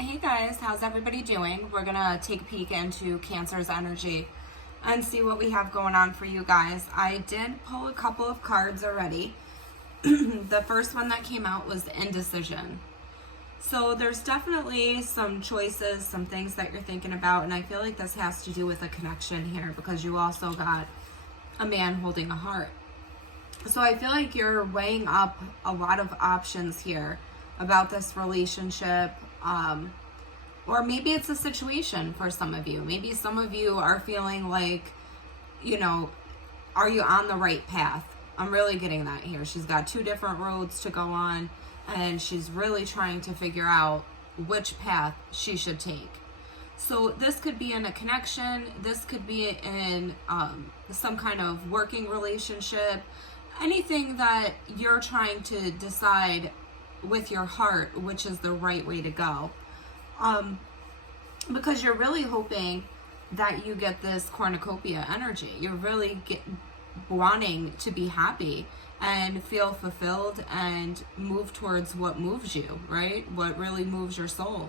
Hey guys, how's everybody doing? We're gonna take a peek into Cancer's energy and see what we have going on for you guys. I did pull a couple of cards already. The first one that came out was Indecision. So there's definitely some choices, some things that you're thinking about, and I feel like this has to do with a connection here because you also got a man holding a heart. So I feel like you're weighing up a lot of options here about this relationship, or maybe it's a situation for some of you. Maybe some of you are feeling like, are you on the right path? I'm really getting that here. She's got two different roads to go on, and she's really trying to figure out which path she should take. So this could be in a connection. This could be in some kind of working relationship. Anything that you're trying to decide with your heart, which is the right way to go. Because you're really hoping that you get this cornucopia energy. You're really wanting to be happy and feel fulfilled and move towards what moves you, right? What really moves your soul.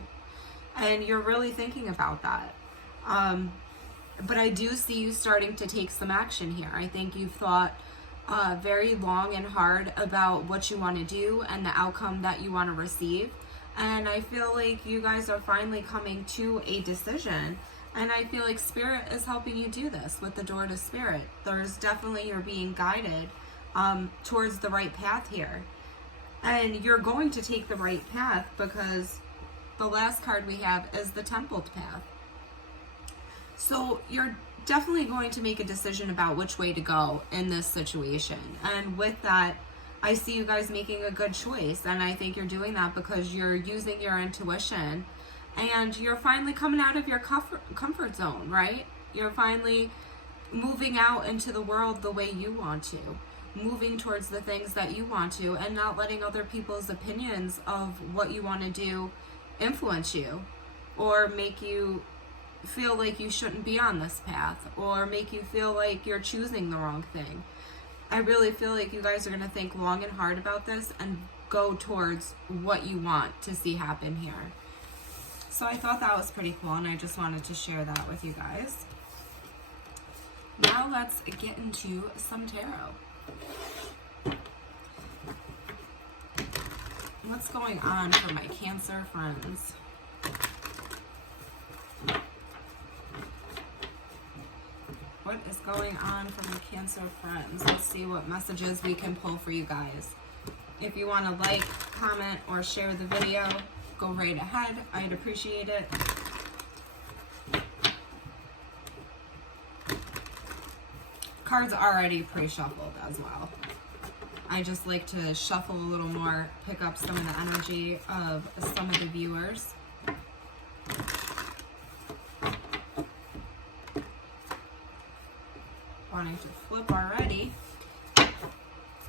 And you're really thinking about that. But I do see you starting to take some action here. I think you've thought very long and hard about what you want to do and the outcome that you want to receive. And I feel like you guys are finally coming to a decision. And I feel like Spirit is helping you do this with the door to Spirit. There's definitely, you're being guided towards the right path here. And you're going to take the right path because the last card we have is the Templed path. So you're definitely going to make a decision about which way to go in this situation. And with that, I see you guys making a good choice. And I think you're doing that because you're using your intuition and you're finally coming out of your comfort zone, right? You're finally moving out into the world the way you want to, moving towards the things that you want to, and not letting other people's opinions of what you want to do influence you or make you feel like you shouldn't be on this path or make you feel like you're choosing the wrong thing. I really feel like you guys are going to think long and hard about this and go towards what you want to see happen here. So I thought that was pretty cool, and I just wanted to share that with you guys. Now let's get into some tarot. What's going on for my Cancer friends? What is going on for my Cancer friends? Let's see what messages we can pull for you guys. If you want to like, comment, or share the video, go right ahead. I'd appreciate it. Cards already pre-shuffled as well. I just like to shuffle a little more, pick up some of the energy of some of the viewers. Wanting to flip already.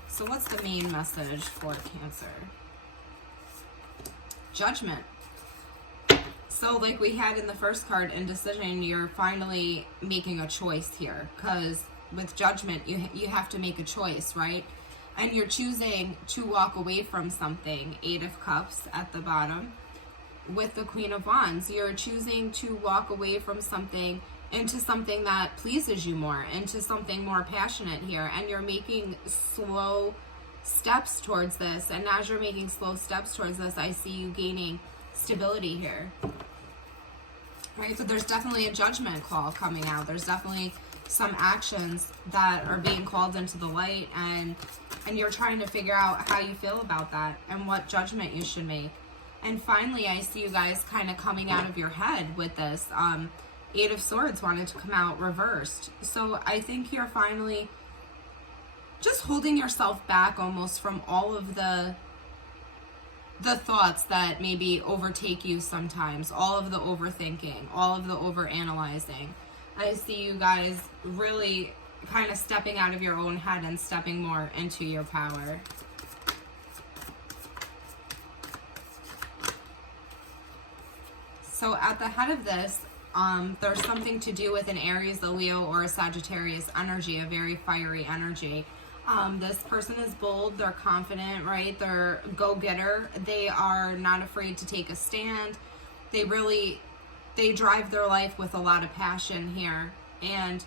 So what's the main message for Cancer? Judgment. So like we had in the first card, Indecision, you're finally making a choice here, because with Judgment you have to make a choice, right? And you're choosing to walk away from something. 8 of Cups at the bottom. With the Queen of Wands, you're choosing to walk away from something into something that pleases you more, into something more passionate here, and you're making slow steps towards this. And as you're making slow steps towards this, I see you gaining stability here. Right, so there's definitely a judgment call coming out. There's definitely some actions that are being called into the light, and you're trying to figure out how you feel about that and what judgment you should make. And finally, I see you guys kind of coming out of your head with this. 8 of Swords wanted to come out reversed. So I think you're finally just holding yourself back almost from all of the thoughts that maybe overtake you sometimes, all of the overthinking, all of the overanalyzing. I see you guys really kind of stepping out of your own head and stepping more into your power. So at the head of this, there's something to do with an Aries, a Leo, or a Sagittarius energy, a very fiery energy. This person is bold, they're confident, right? They're go-getter. They are not afraid to take a stand. They drive their life with a lot of passion here. And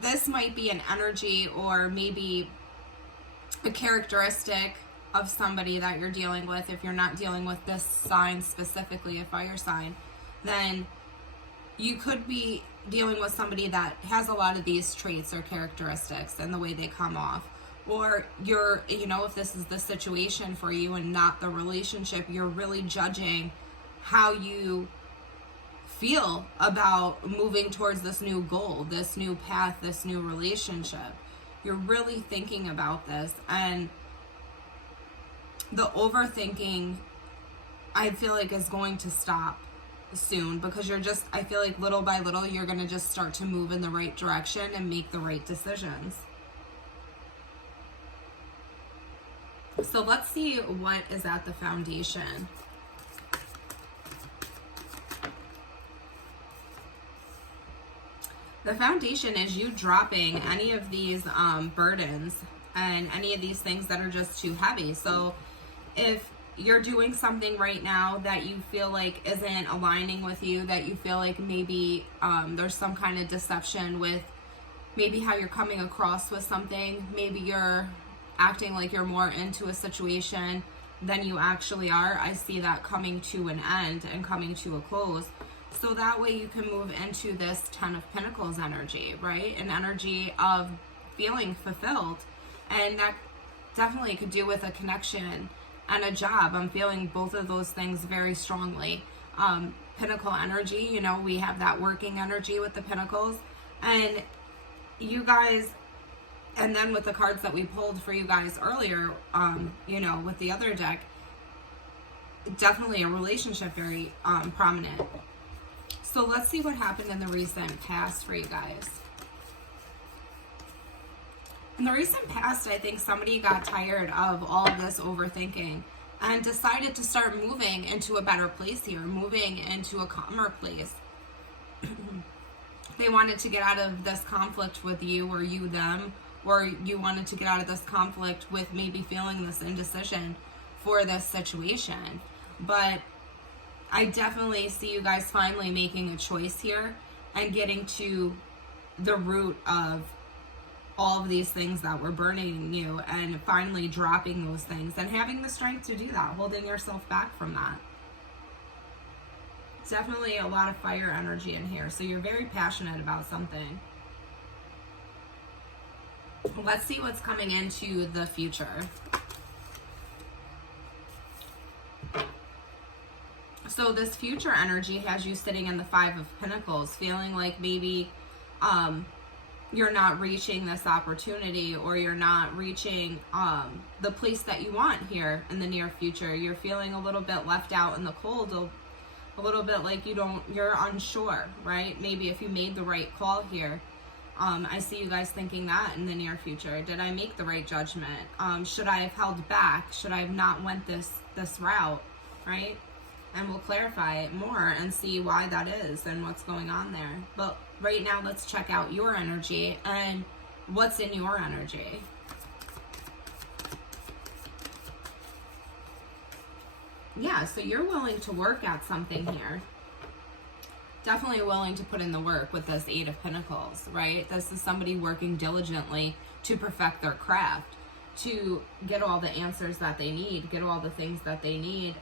this might be an energy or maybe a characteristic of somebody that you're dealing with. If you're not dealing with this sign specifically, a fire sign, then you could be dealing with somebody that has a lot of these traits or characteristics and the way they come off. Or you're, if this is the situation for you and not the relationship, you're really judging how you feel about moving towards this new goal, this new path, this new relationship. You're really thinking about this, and the overthinking, I feel like, is going to stop soon, because I feel like little by little you're going to just start to move in the right direction and make the right decisions. So let's see what is at the foundation. The foundation is you dropping any of these burdens and any of these things that are just too heavy. So if you're doing something right now that you feel like isn't aligning with you, that you feel like maybe there's some kind of deception with maybe how you're coming across with something, maybe you're acting like you're more into a situation than you actually are, I see that coming to an end and coming to a close. So that way you can move into this 10 of Pentacles energy, right? An energy of feeling fulfilled. And that definitely could do with a connection and a job. I'm feeling both of those things very strongly. Pentacle energy, we have that working energy with the Pentacles. And you guys, and then with the cards that we pulled for you guys earlier, with the other deck, definitely a relationship very prominent. So let's see what happened in the recent past for you guys. In the recent past, I think somebody got tired of all of this overthinking and decided to start moving into a better place here, moving into a calmer place. They wanted to get out of this conflict with you, or you them, or you wanted to get out of this conflict with maybe feeling this indecision for this situation. But I definitely see you guys finally making a choice here and getting to the root of all of these things that were burning you, and finally dropping those things and having the strength to do that, holding yourself back from that. Definitely a lot of fire energy in here. So you're very passionate about something. Let's see what's coming into the future. So this future energy has you sitting in the 5 of Pentacles, feeling like maybe you're not reaching this opportunity, or you're not reaching the place that you want here in the near future. You're feeling a little bit left out in the cold, a little bit like you're unsure, right? Maybe if you made the right call here. I see you guys thinking that in the near future. Did I make the right judgment? Should I have held back? Should I have not went this route, right? And we'll clarify it more and see why that is and what's going on there. But right now, let's check out your energy and what's in your energy. Yeah, so you're willing to work at something here. Definitely willing to put in the work with this 8 of Pentacles, right? This is somebody working diligently to perfect their craft, to get all the answers that they need, get all the things that they need,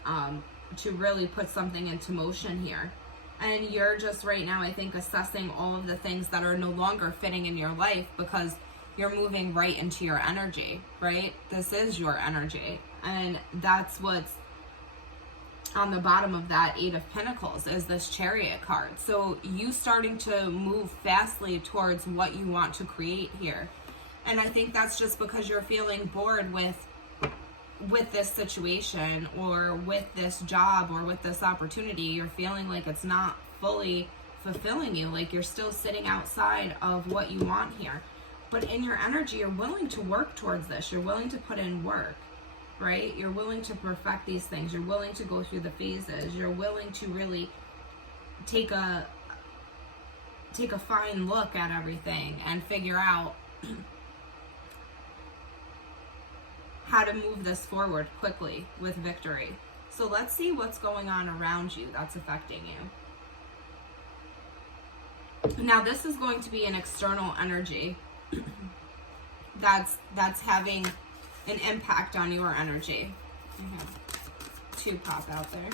to really put something into motion here. And you're just right now, I think, assessing all of the things that are no longer fitting in your life, because you're moving right into your energy, right? This is your energy. And that's what's on the bottom of that 8 of Pentacles, is this Chariot card. So you starting to move fastly towards what you want to create here. And I think that's just because you're feeling bored with this situation, or with this job, or with this opportunity. You're feeling like it's not fully fulfilling you, like you're still sitting outside of what you want here. But in your energy, you're willing to work towards this. You're willing to put in work, right? You're willing to perfect these things. You're willing to go through the phases. You're willing to really take a fine look at everything and figure out how to move this forward quickly with victory. So let's see what's going on around you that's affecting you. Now, this is going to be an external energy that's having an impact on your energy. I have 2 pop out there.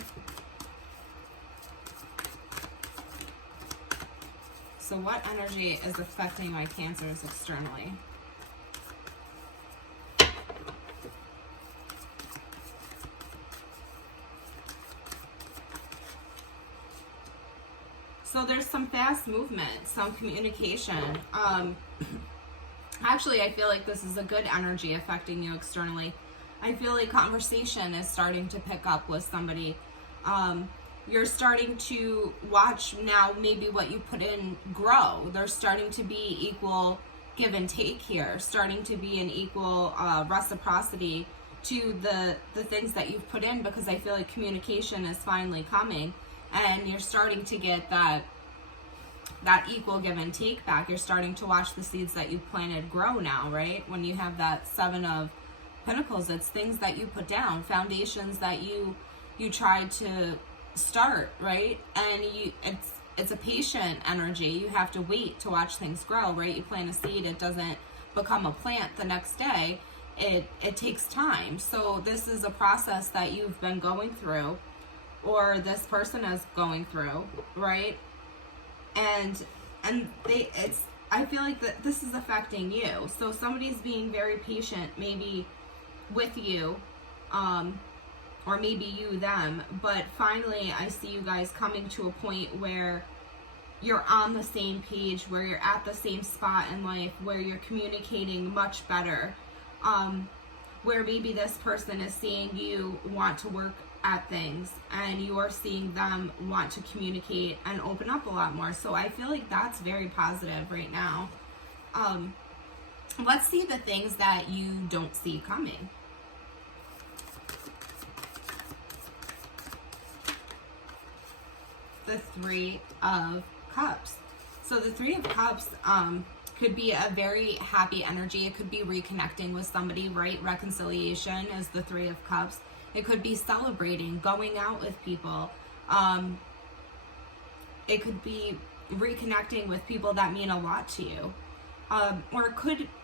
So what energy is affecting my Cancers externally? So there's some fast movement, some communication. Actually, I feel like this is a good energy affecting you externally. I feel like conversation is starting to pick up with somebody. You're starting to watch now maybe what you put in grow. There's starting to be equal give and take here, starting to be an equal reciprocity to the things that you've put in, because I feel like communication is finally coming and you're starting to get that equal give and take back. You're starting to watch the seeds that you planted grow now, right? When you have that 7 of Pentacles, it's things that you put down, foundations that you tried to start, right? And it's a patient energy. You have to wait to watch things grow, right? You plant a seed, it doesn't become a plant the next day. It takes time. So this is a process that you've been going through, or this person is going through, right? And I feel like that this is affecting you. So somebody's being very patient, maybe with you, or maybe you them, but finally I see you guys coming to a point where you're on the same page, where you're at the same spot in life, where you're communicating much better, where maybe this person is seeing you want to work at things and you're seeing them want to communicate and open up a lot more. So I feel like that's very positive right now. Let's see the things that you don't see coming. The 3 of Cups. So the 3 of Cups could be a very happy energy. It could be reconnecting with somebody, right? Reconciliation is the 3 of Cups. It could be celebrating, going out with people. It could be reconnecting with people that mean a lot to you. Or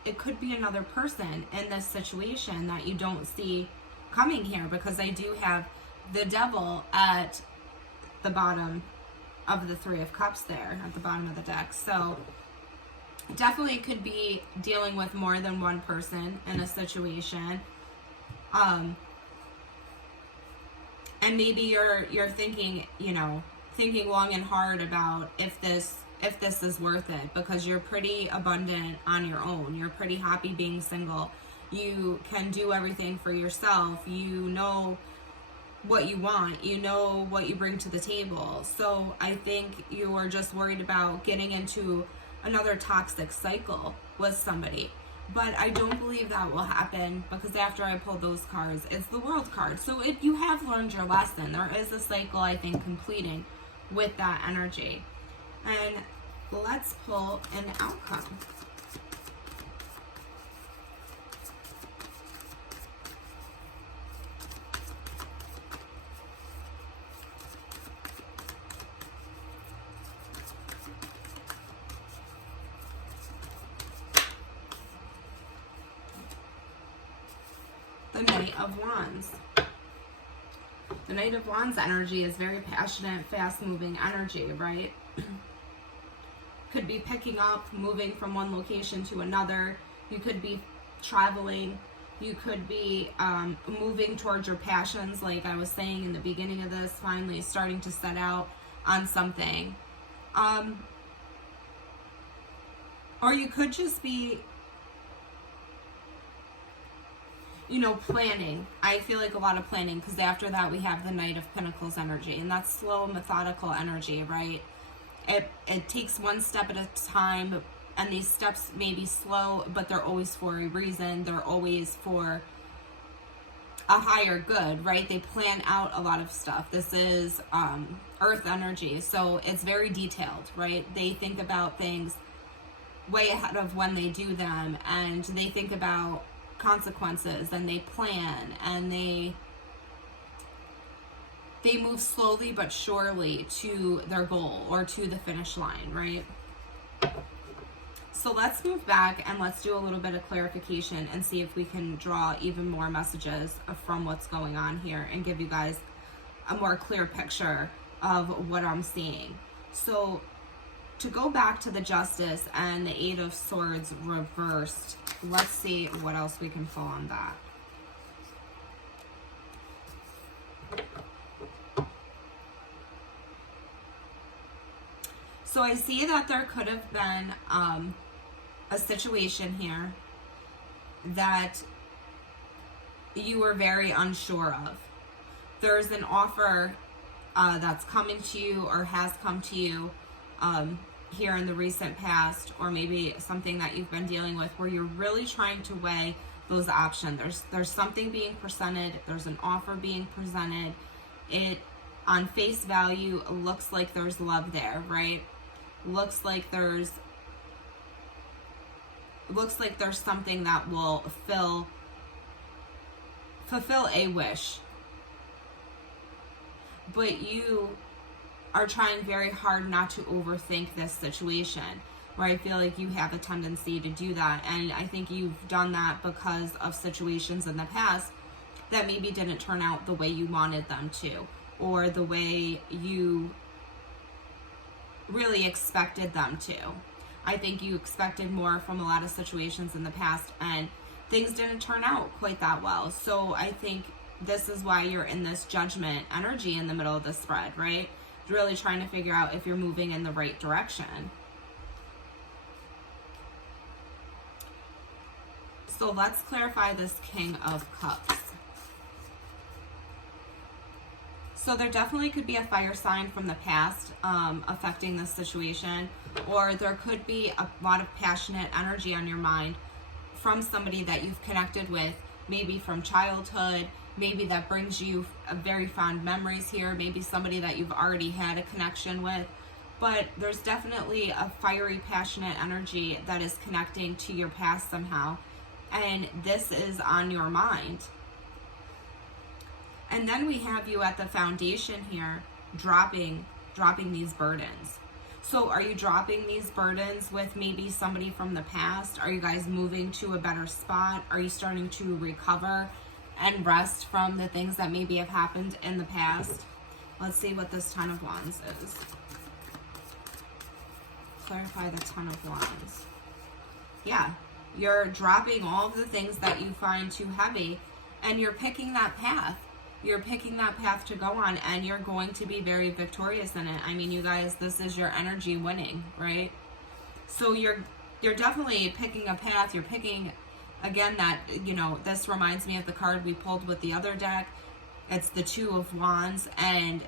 it could be another person in this situation that you don't see coming here, because I do have the Devil at the bottom of the 3 of Cups there, at the bottom of the deck. So definitely could be dealing with more than one person in a situation. And maybe you're thinking, thinking long and hard about if this is worth it, because you're pretty abundant on your own. You're pretty happy being single. You can do everything for yourself. You know what you want. You know what you bring to the table. So I think you are just worried about getting into another toxic cycle with somebody. But I don't believe that will happen, because after I pulled those cards, it's the World card. So you have learned your lesson. There is a cycle, I think, completing with that energy. And let's pull an outcome. The Knight of Wands. The Knight of Wands energy is very passionate, fast-moving energy, right? Could be picking up, moving from one location to another. You could be traveling. You could be moving towards your passions, like I was saying in the beginning of this, finally starting to set out on something. Or you could just be planning. I feel like a lot of planning, because after that we have the Knight of Pentacles energy, and that's slow, methodical energy, right? It takes one step at a time, and these steps may be slow, but they're always for a reason. They're always for a higher good, right? They plan out a lot of stuff. This is Earth energy, so it's very detailed, right? They think about things way ahead of when they do them, and they think about consequences, and they plan, and they they move slowly but surely to their goal or to the finish line, right? So let's move back and let's do a little bit of clarification and see if we can draw even more messages from what's going on here and give you guys a more clear picture of what I'm seeing. So to go back to the Justice and the Eight of Swords reversed, let's see what else we can pull on that. So I see that there could have been a situation here that you were very unsure of. There's an offer that's coming to you or has come to you here in the recent past, or maybe something that you've been dealing with where you're really trying to weigh those options. There's something being presented. There's an offer being presented. It, on face value, looks like there's love there, right? Looks like there's something that will fulfill a wish. But you are trying very hard not to overthink this situation, where I feel like you have a tendency to do that. And I think you've done that because of situations in the past that maybe didn't turn out the way you wanted them to, or the way you really expected them to. I think you expected more from a lot of situations in the past, and things didn't turn out quite that well. So I think this is why you're in this judgment energy in the middle of the spread, right? Really trying to figure out if you're moving in the right direction. So let's clarify this King of Cups. So there definitely could be a fire sign from the past affecting this situation, or there could be a lot of passionate energy on your mind from somebody that you've connected with, maybe from childhood, maybe that brings you very fond memories here, maybe somebody that you've already had a connection with. But there's definitely a fiery, passionate energy that is connecting to your past somehow, and this is on your mind. And then we have you at the foundation here, dropping these burdens. So are you dropping these burdens with maybe somebody from the past? Are you guys moving to a better spot? Are you starting to recover and rest from the things that maybe have happened in the past? Let's see what this Ten of Wands is. Clarify the Ten of Wands. Yeah, you're dropping all of the things that you find too heavy, and you're picking that path. You're picking that path to go on, and you're going to be very victorious in it. I mean, you guys, this is your energy winning, right? So you're definitely picking a path. You're picking, again, that, you know, this reminds me of the card we pulled with the other deck. It's the Two of Wands, and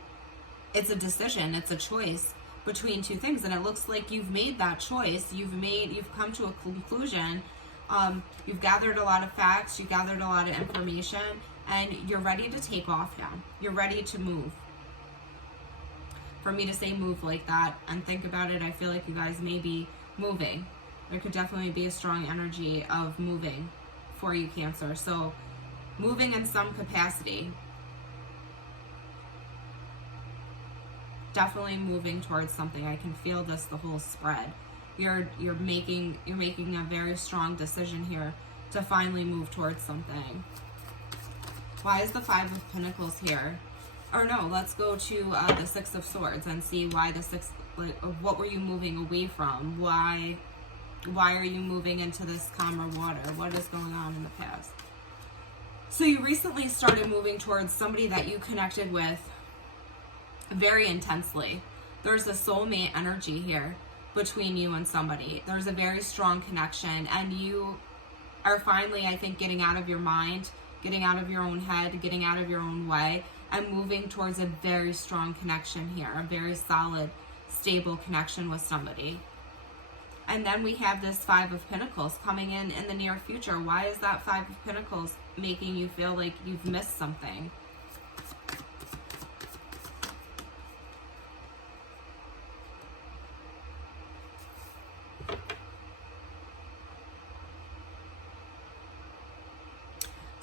it's a decision. It's a choice between two things, and it looks like you've made that choice. You've come to a conclusion. You've gathered a lot of facts. You gathered a lot of information. And you're ready to take off now. You're ready to move. For me to say move like that and think about it, I feel like you guys may be moving. There could definitely be a strong energy of moving for you, Cancer. So moving in some capacity. Definitely moving towards something. I can feel this the whole spread. You're making a very strong decision here to finally move towards something. Why is the Five of Pentacles here? Or no, let's go to the Six of Swords and see why the what were you moving away from? Why are you moving into this calmer water? What is going on in the past? So you recently started moving towards somebody that you connected with very intensely. There's a soulmate energy here between you and somebody. There's a very strong connection, and you are finally, I think, getting out of your mind, getting out of your own head, getting out of your own way, and moving towards a very strong connection here, a very solid, stable connection with somebody. And then we have this Five of Pentacles coming in the near future. Why is that Five of Pentacles making you feel like you've missed something?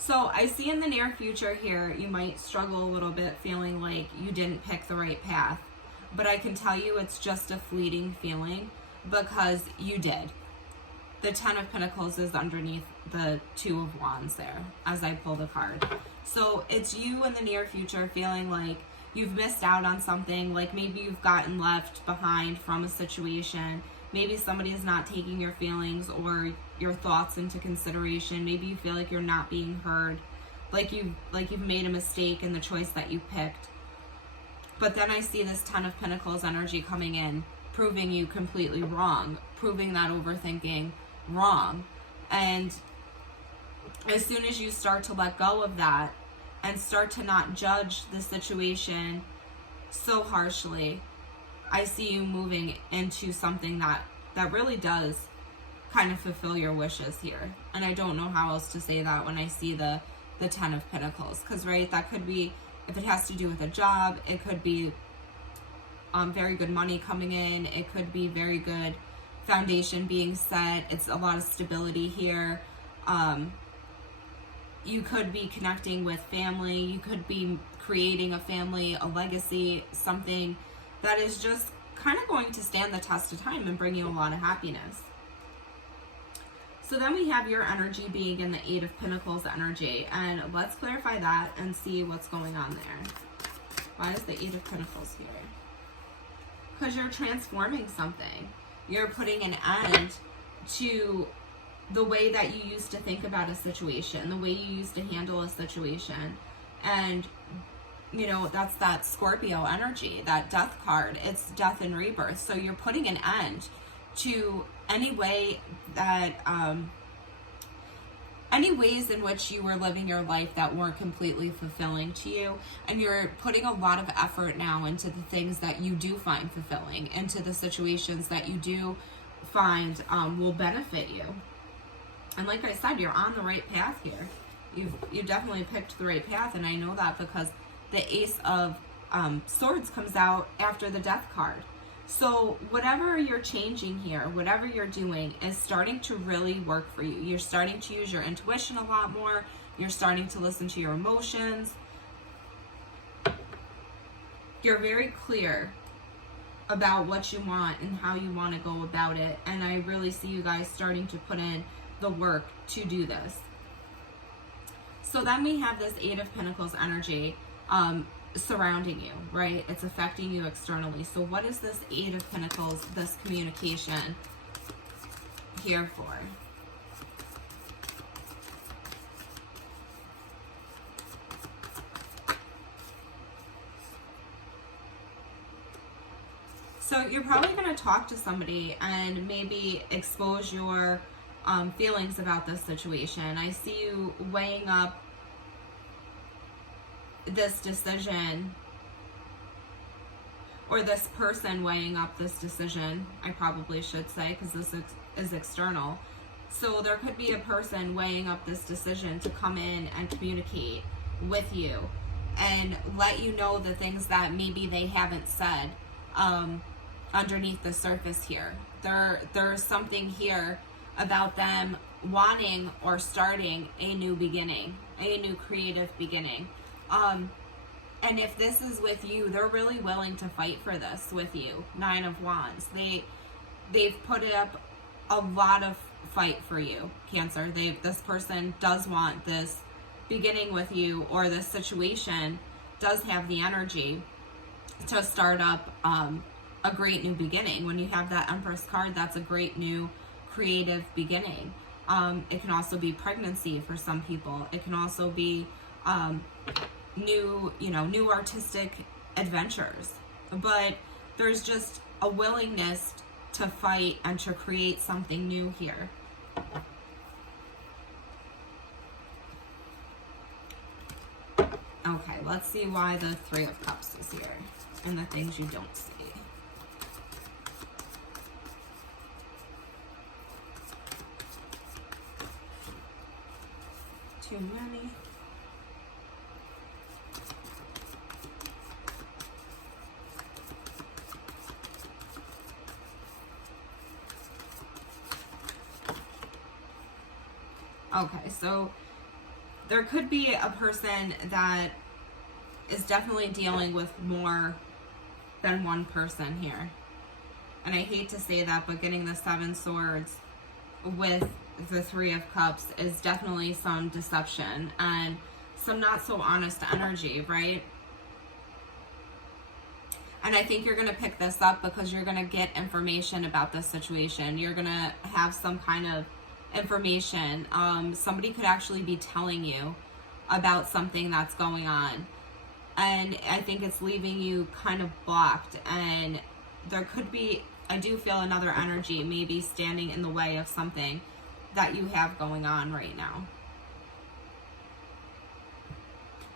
So I see in the near future here, you might struggle a little bit feeling like you didn't pick the right path. But I can tell you it's just a fleeting feeling because you did. The Ten of Pentacles is underneath the Two of Wands there as I pull the card. So it's you in the near future feeling like you've missed out on something, like maybe you've gotten left behind from a situation. Maybe somebody is not taking your feelings or your thoughts into consideration. Maybe you feel like you're not being heard, like you've made a mistake in the choice that you picked. But then I see this Ten of Pentacles energy coming in, proving you completely wrong, proving that overthinking wrong. And as soon as you start to let go of that and start to not judge the situation so harshly, I see you moving into something that really does kind of fulfill your wishes here. And I don't know how else to say that when I see the Ten of Pentacles. Because, right, that could be, if it has to do with a job, it could be very good money coming in. It could be very good foundation being set. It's a lot of stability here. You could be connecting with family. You could be creating a family, a legacy, something that is just kind of going to stand the test of time and bring you a lot of happiness. So then we have your energy being in the Eight of Pentacles energy. And let's clarify that and see what's going on there. Why is the Eight of Pentacles here? Because you're transforming something. You're putting an end to the way that you used to think about a situation, the way you used to handle a situation. And, you know, that's that Scorpio energy, that death card. It's death and rebirth. So you're putting an end to any way that, any ways in which you were living your life that weren't completely fulfilling to you. And you're putting a lot of effort now into the things that you do find fulfilling, into the situations that you do find will benefit you. And like I said, you're on the right path here. You've definitely picked the right path, and I know that because the Ace of Swords comes out after the Death card. So whatever you're changing here, whatever you're doing is starting to really work for you. You're starting to use your intuition a lot more. You're starting to listen to your emotions. You're very clear about what you want and how you want to go about it. And I really see you guys starting to put in the work to do this. So then we have this Eight of Pentacles energy surrounding you, right? It's affecting you externally. So what is this Eight of Pentacles, this communication here for? So you're probably going to talk to somebody and maybe expose your feelings about this situation. I see you weighing up this decision, or this person weighing up this decision, I probably should say, because this is external. So there could be a person weighing up this decision to come in and communicate with you and let you know the things that maybe they haven't said underneath the surface here. There's something here about them wanting or starting a new beginning, a new creative beginning. And if this is with you, they're really willing to fight for this with you. Nine of Wands. They've put up a lot of fight for you, Cancer. This person does want this beginning with you, or this situation does have the energy to start up a great new beginning. When you have that Empress card, that's a great new creative beginning. It can also be pregnancy for some people. It can also be new artistic adventures. But there's just a willingness to fight and to create something new here. Okay, let's see why the Three of Cups is here and the things you don't see. Too many. Okay, so There could be a person that is definitely dealing with more than one person here. And I hate to say that, but getting the 7 swords with the 3 of cups is definitely some deception and some not so honest energy, right? And I think you're going to pick this up because you're going to get information about this situation. You're going to have some kind of information. Somebody could actually be telling you about something that's going on. And I think it's leaving you kind of blocked. And there could be, I do feel another energy maybe standing in the way of something that you have going on right now.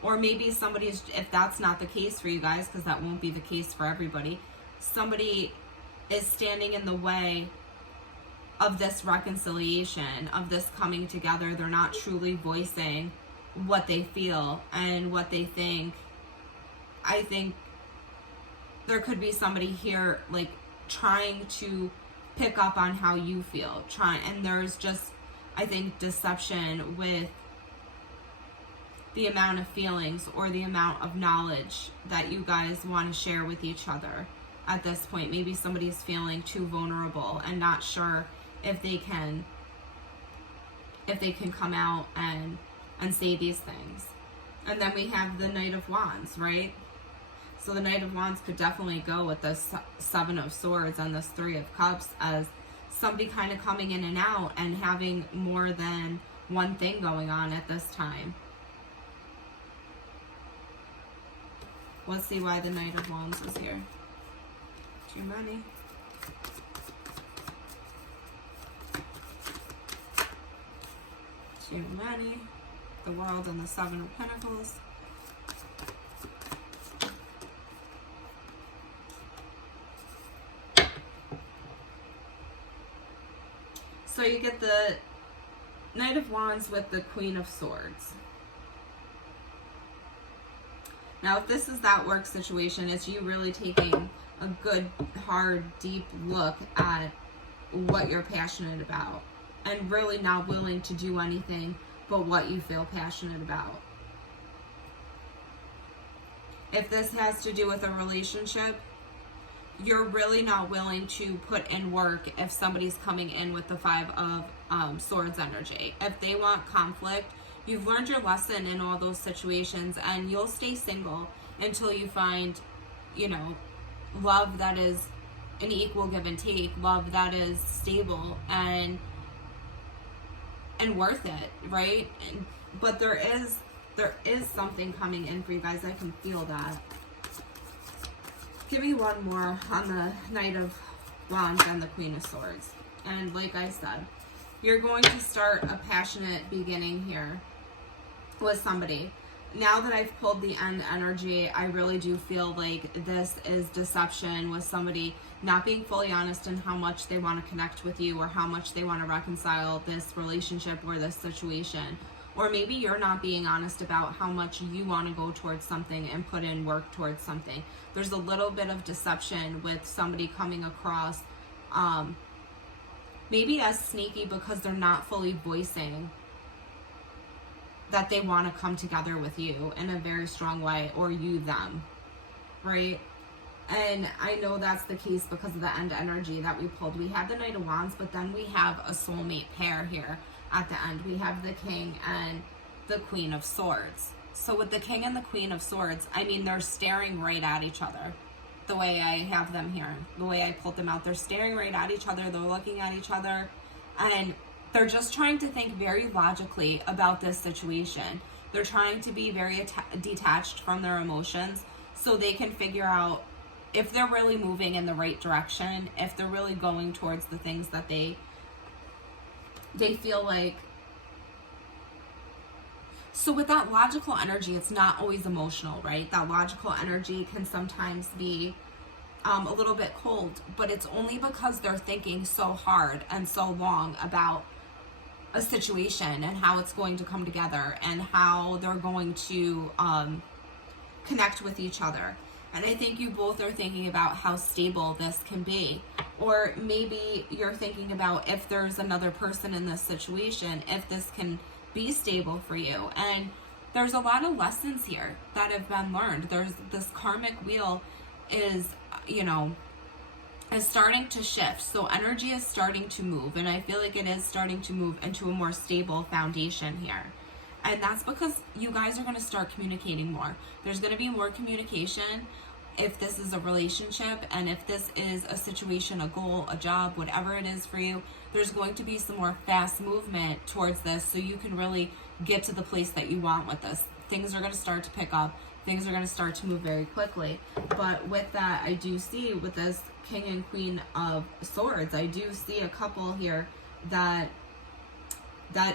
Or maybe somebody's, if that's not the case for you guys, because that won't be the case for everybody, somebody is standing in the way of this reconciliation, of this coming together. They're not truly voicing what they feel and what they think. I think there could be somebody here like trying to pick up on how you feel, and there's just, I think, deception with the amount of feelings or the amount of knowledge that you guys want to share with each other at this point. Maybe somebody's feeling too vulnerable and not sure if they can come out and say these things. And then we have the Knight of Wands, right? So the Knight of Wands could definitely go with this 7 of Swords and this 3 of Cups as somebody kind of coming in and out and having more than one thing going on at this time. Let's see why the Knight of Wands is here. Too many. Too many. The World and the 7 of Pentacles. So you get the Knight of Wands with the Queen of Swords. Now, if this is that work situation, it's you really taking a good, hard, deep look at what you're passionate about and really not willing to do anything but what you feel passionate about. If this has to do with a relationship, you're really not willing to put in work if somebody's coming in with the 5 of Swords energy. If they want conflict, you've learned your lesson in all those situations, and you'll stay single until you find, you know, love that is an equal give and take, love that is stable and worth it, right? But there is something coming in for you guys. I can feel that. Give me one more on the Knight of Wands and the Queen of Swords. And like I said, you're going to start a passionate beginning here with somebody. Now that I've pulled the End energy, I really do feel like this is deception with somebody not being fully honest in how much they want to connect with you or how much they want to reconcile this relationship or this situation. Or maybe you're not being honest about how much you want to go towards something and put in work towards something. There's a little bit of deception with somebody coming across maybe as sneaky because they're not fully voicing that they want to come together with you in a very strong way, or you them, right? And I know that's the case because of the End energy that we pulled. We have the Knight of Wands, but then we have a soulmate pair here at the end. We have the King and the Queen of Swords. So with the King and the Queen of Swords, I mean, they're staring right at each other. The way I have them here, the way I pulled them out, they're staring right at each other. They're looking at each other, and they're just trying to think very logically about this situation. They're trying to be very detached from their emotions so they can figure out if they're really moving in the right direction, if they're really going towards the things that they feel like. So with that logical energy, it's not always emotional, right? That logical energy can sometimes be a little bit cold, but it's only because they're thinking so hard and so long about a situation and how it's going to come together and how they're going to connect with each other. And I think you both are thinking about how stable this can be. Or maybe you're thinking about if there's another person in this situation, if this can be stable for you. And there's a lot of lessons here that have been learned. There's this karmic wheel is, you know, is starting to shift. So energy is starting to move, and I feel like it is starting to move into a more stable foundation here. And that's because you guys are going to start communicating more. There's going to be more communication if this is a relationship, and if this is a situation, a goal, a job, whatever it is for you, there's going to be some more fast movement towards this so you can really get to the place that you want with this. Things are going to start to pick up. Things are going to start to move very quickly. But with that, I do see with this King and Queen of Swords, I do see a couple here that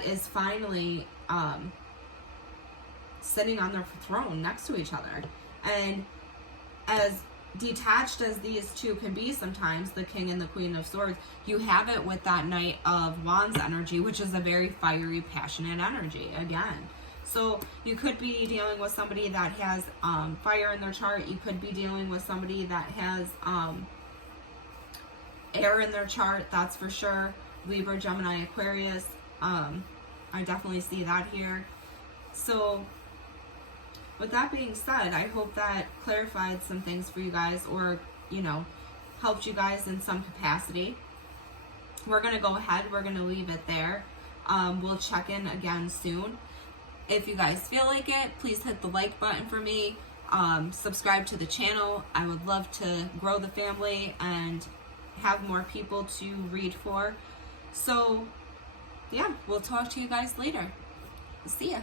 is finally sitting on their throne next to each other. And as detached as these two can be sometimes, the King and the Queen of Swords, you have it with that Knight of Wands energy, which is a very fiery, passionate energy again. So you could be dealing with somebody that has fire in their chart. You could be dealing with somebody that has air in their chart, that's for sure. Libra, Gemini, Aquarius. I definitely see that here. So with that being said, I hope that clarified some things for you guys, or, you know, helped you guys in some capacity. We're going to go ahead. We're going to leave it there. We'll check in again soon. If you guys feel like it, please hit the like button for me. Subscribe to the channel. I would love to grow the family and have more people to read for. So, yeah, we'll talk to you guys later. See ya.